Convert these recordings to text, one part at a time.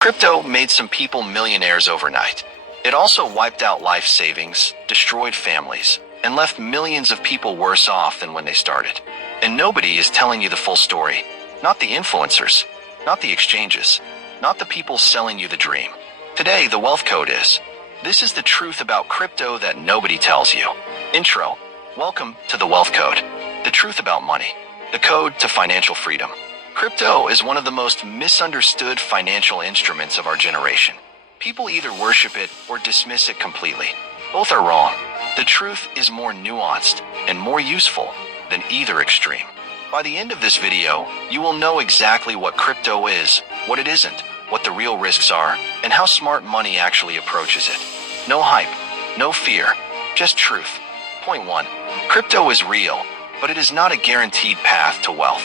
Crypto made some people millionaires overnight. It also wiped out life savings, destroyed families, and left millions of people worse off than when they started. And nobody is telling you the full story. Not the influencers, not the exchanges, not the people selling you the dream. Today, the Wealth Code is. This is the truth about crypto that nobody tells you. Intro. Welcome to the Wealth Code. The truth about money. The code to financial freedom. Crypto is one of the most misunderstood financial instruments of our generation. People either worship it or dismiss it completely. Both are wrong. The truth is more nuanced and more useful than either extreme. By the end of this video, you will know exactly what crypto is, what it isn't, what the real risks are, and how smart money actually approaches it. No hype, no fear, just truth. Point 1. Crypto is real, but it is not a guaranteed path to wealth.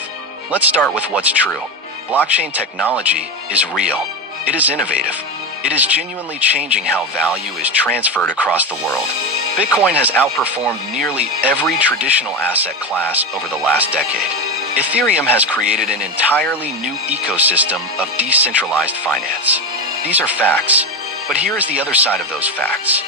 Let's start with what's true. Blockchain technology is real. It is innovative. It is genuinely changing how value is transferred across the world. Bitcoin has outperformed nearly every traditional asset class over the last decade. Ethereum has created an entirely new ecosystem of decentralized finance. These are facts, but here is the other side of those facts.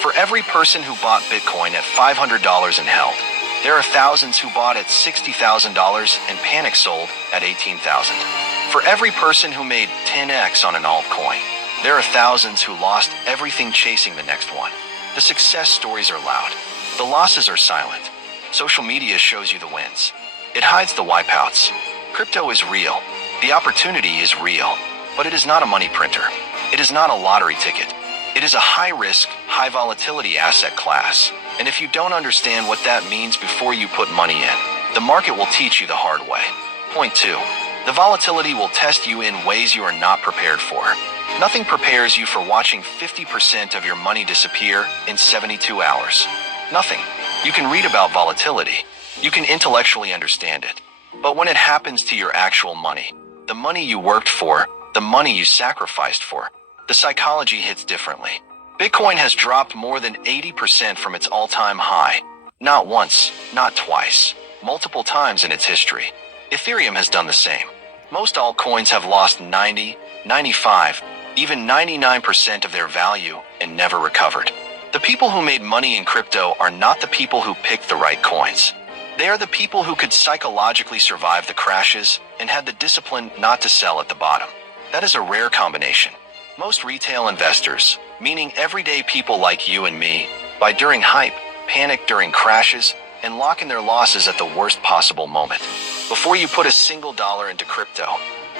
For every person who bought Bitcoin at $500 and held, there are thousands who bought at $60,000 and panic sold at $18,000. For every person who made 10x on an altcoin, there are thousands who lost everything chasing the next one. The success stories are loud. The losses are silent. Social media shows you the wins. It hides the wipeouts. Crypto is real. The opportunity is real. But it is not a money printer. It is not a lottery ticket. It is a high-risk, high-volatility asset class. And if you don't understand what that means before you put money in, the market will teach you the hard way. Point 2. The volatility will test you in ways you are not prepared for. Nothing prepares you for watching 50% of your money disappear in 72 hours. Nothing. You can read about volatility. You can intellectually understand it. But when it happens to your actual money, the money you worked for, the money you sacrificed for, the psychology hits differently. Bitcoin has dropped more than 80% from its all-time high. Not once, not twice, multiple times in its history. Ethereum has done the same. Most altcoins have lost 90, 95, even 99% of their value and never recovered. The people who made money in crypto are not the people who picked the right coins. They are the people who could psychologically survive the crashes and had the discipline not to sell at the bottom. That is a rare combination. Most retail investors, meaning everyday people like you and me, buy during hype, panic during crashes, and lock in their losses at the worst possible moment. Before you put a single dollar into crypto,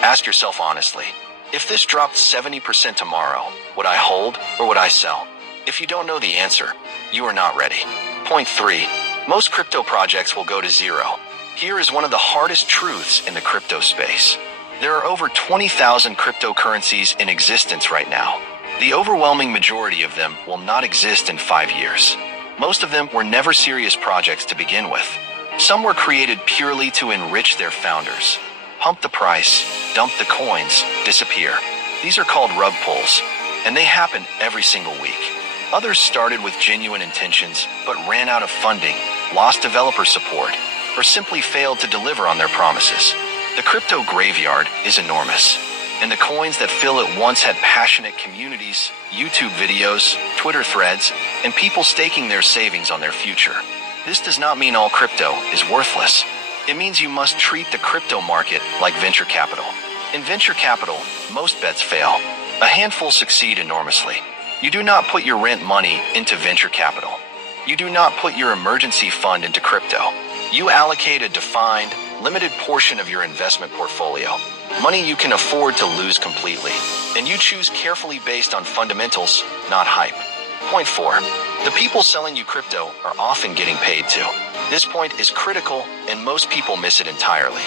ask yourself honestly, if this dropped 70% tomorrow, would I hold or would I sell? If you don't know the answer, you are not ready. Point 3. Most crypto projects will go to zero. Here is one of the hardest truths in the crypto space. There are over 20,000 cryptocurrencies in existence right now. The overwhelming majority of them will not exist in 5 years. Most of them were never serious projects to begin with. Some were created purely to enrich their founders. Pump the price, dump the coins, disappear. These are called rug pulls, and they happen every single week. Others started with genuine intentions, but ran out of funding, lost developer support, or simply failed to deliver on their promises. The crypto graveyard is enormous, and the coins that fill it once had passionate communities, YouTube videos, Twitter threads, and people staking their savings on their future. This does not mean all crypto is worthless. It means you must treat the crypto market like venture capital. In venture capital, most bets fail. A handful succeed enormously. You do not put your rent money into venture capital. You do not put your emergency fund into crypto. You allocate a defined, limited portion of your investment portfolio, money you can afford to lose completely, and you choose carefully based on fundamentals, not hype. Point 4. The people selling you crypto are often getting paid too. This point is critical, and most people miss it entirely.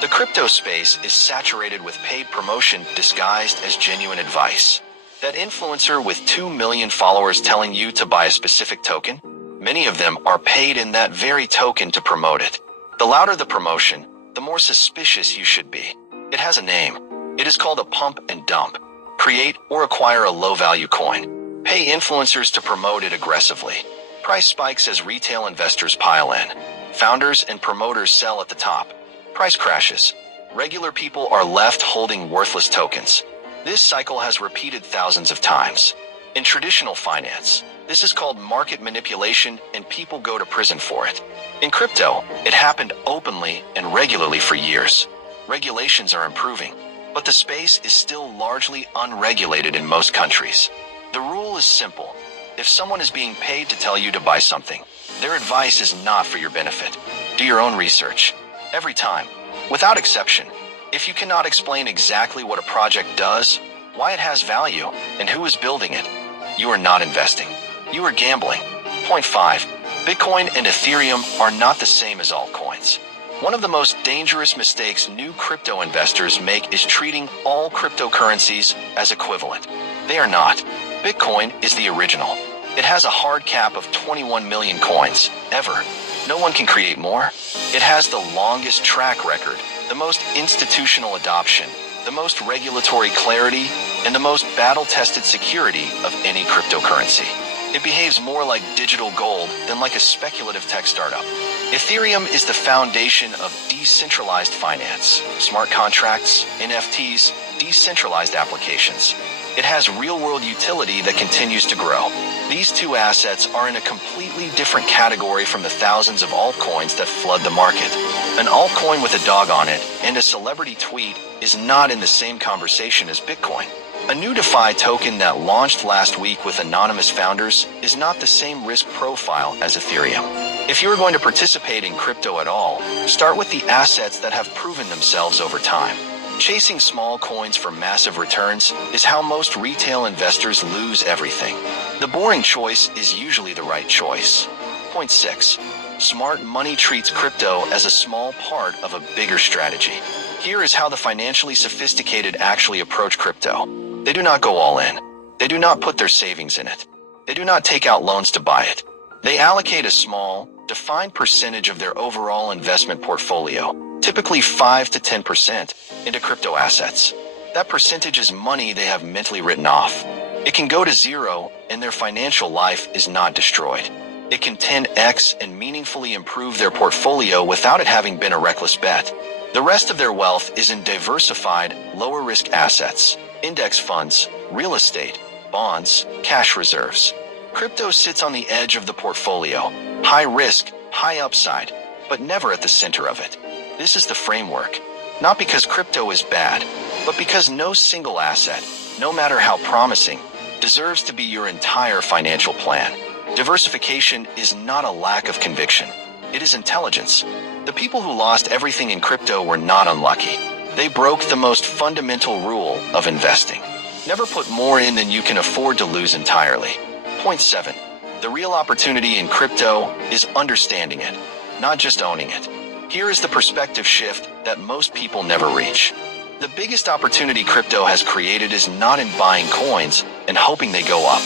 The crypto space is saturated with paid promotion disguised as genuine advice. That influencer with 2 million followers telling you to buy a specific token, many of them are paid in that very token to promote it. The louder the promotion, the more suspicious you should be. It has a name. It is called a pump and dump. Create or acquire a low-value coin. Pay influencers to promote it aggressively. Price spikes as retail investors pile in. Founders and promoters sell at the top. Price crashes. Regular people are left holding worthless tokens. This cycle has repeated thousands of times. In traditional finance, this is called market manipulation, and people go to prison for it. In crypto, it happened openly and regularly for years. Regulations are improving, but the space is still largely unregulated in most countries. The rule is simple. If someone is being paid to tell you to buy something, their advice is not for your benefit. Do your own research. Every time, without exception. If you cannot explain exactly what a project does, why it has value, and who is building it, you are not investing. You are gambling. Point 5. Bitcoin and Ethereum are not the same as altcoins. One of the most dangerous mistakes new crypto investors make is treating all cryptocurrencies as equivalent. They are not. Bitcoin is the original. It has a hard cap of 21 million coins, ever. No one can create more. It has the longest track record, the most institutional adoption, the most regulatory clarity, and the most battle-tested security of any cryptocurrency. It behaves more like digital gold than like a speculative tech startup. Ethereum is the foundation of decentralized finance, smart contracts, NFTs, decentralized applications. It has real-world utility that continues to grow. These two assets are in a completely different category from the thousands of altcoins that flood the market. An altcoin with a dog on it and a celebrity tweet is not in the same conversation as Bitcoin. A new DeFi token that launched last week with anonymous founders is not the same risk profile as Ethereum. If you are going to participate in crypto at all, start with the assets that have proven themselves over time. Chasing small coins for massive returns is how most retail investors lose everything. The boring choice is usually the right choice. Point 6. Smart money treats crypto as a small part of a bigger strategy. Here is how the financially sophisticated actually approach crypto. They do not go all in. They do not put their savings in it. They do not take out loans to buy it. They allocate a small, defined percentage of their overall investment portfolio, typically 5 to 10%, into crypto assets. That percentage is money they have mentally written off. It can go to zero and their financial life is not destroyed. It can 10x and meaningfully improve their portfolio without it having been a reckless bet. The rest of their wealth is in diversified, lower-risk assets, index funds, real estate, bonds, cash reserves. Crypto sits on the edge of the portfolio, high risk, high upside, but never at the center of it. This is the framework, not because crypto is bad, but because no single asset, no matter how promising, deserves to be your entire financial plan. Diversification is not a lack of conviction. It is intelligence. The people who lost everything in crypto were not unlucky. They broke the most fundamental rule of investing. Never put more in than you can afford to lose entirely. Point 7. The real opportunity in crypto is understanding it, not just owning it. Here is the perspective shift that most people never reach. The biggest opportunity crypto has created is not in buying coins and hoping they go up.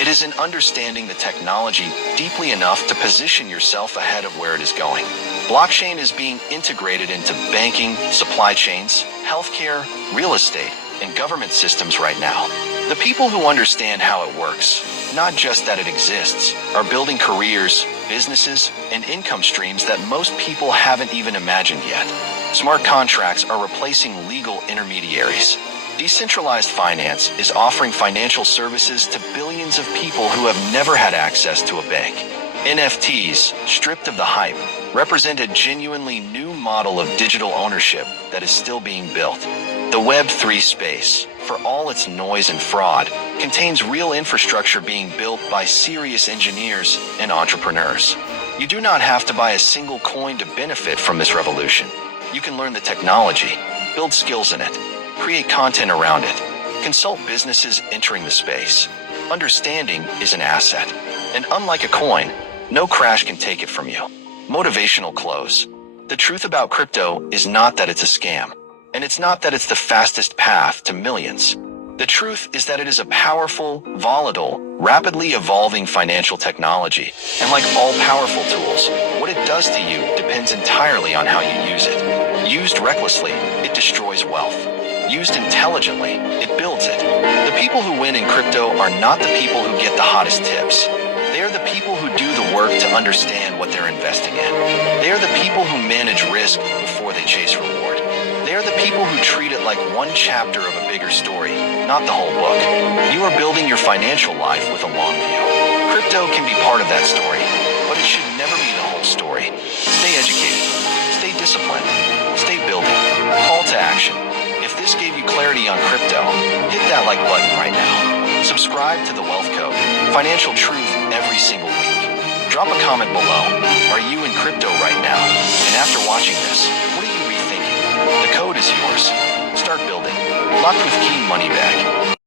It is in understanding the technology deeply enough to position yourself ahead of where it is going. Blockchain is being integrated into banking, supply chains, healthcare, real estate, and government systems right now. The people who understand how it works, not just that it exists, are building careers, businesses, and income streams that most people haven't even imagined yet. Smart contracts are replacing legal intermediaries. Decentralized finance is offering financial services to billions of people who have never had access to a bank. NFTs, stripped of the hype, represent a genuinely new model of digital ownership that is still being built. The Web3 space, for all its noise and fraud, contains real infrastructure being built by serious engineers and entrepreneurs. You do not have to buy a single coin to benefit from this revolution. You can learn the technology, build skills in it, create content around it, consult businesses entering the space. Understanding is an asset, and unlike a coin, no crash can take it from you. Motivational close. The truth about crypto is not that it's a scam, and it's not that it's the fastest path to millions. The truth is that it is a powerful, volatile, rapidly evolving financial technology, and like all powerful tools, what it does to you depends entirely on how you use it. Used recklessly, it destroys wealth. Used intelligently, it builds it. The people who win in crypto are not the people who get the hottest tips. They are the people who do the work to understand what they're investing in. They are the people who manage risk before they chase reward. They They are the people who treat it like one chapter of a bigger story, not the whole book. You are building your financial life with a long view. Crypto can be part of that story, but it should never be the whole story. Stay educated. Stay disciplined. Stay building. Call to action. If this gave you clarity on crypto, hit that like button right now. Subscribe to The Wealth Code. Financial truth every single week. Drop a comment below. Are you in crypto right now? And after watching this, what are you rethinking? The code is yours. Start building. Locked with key money back.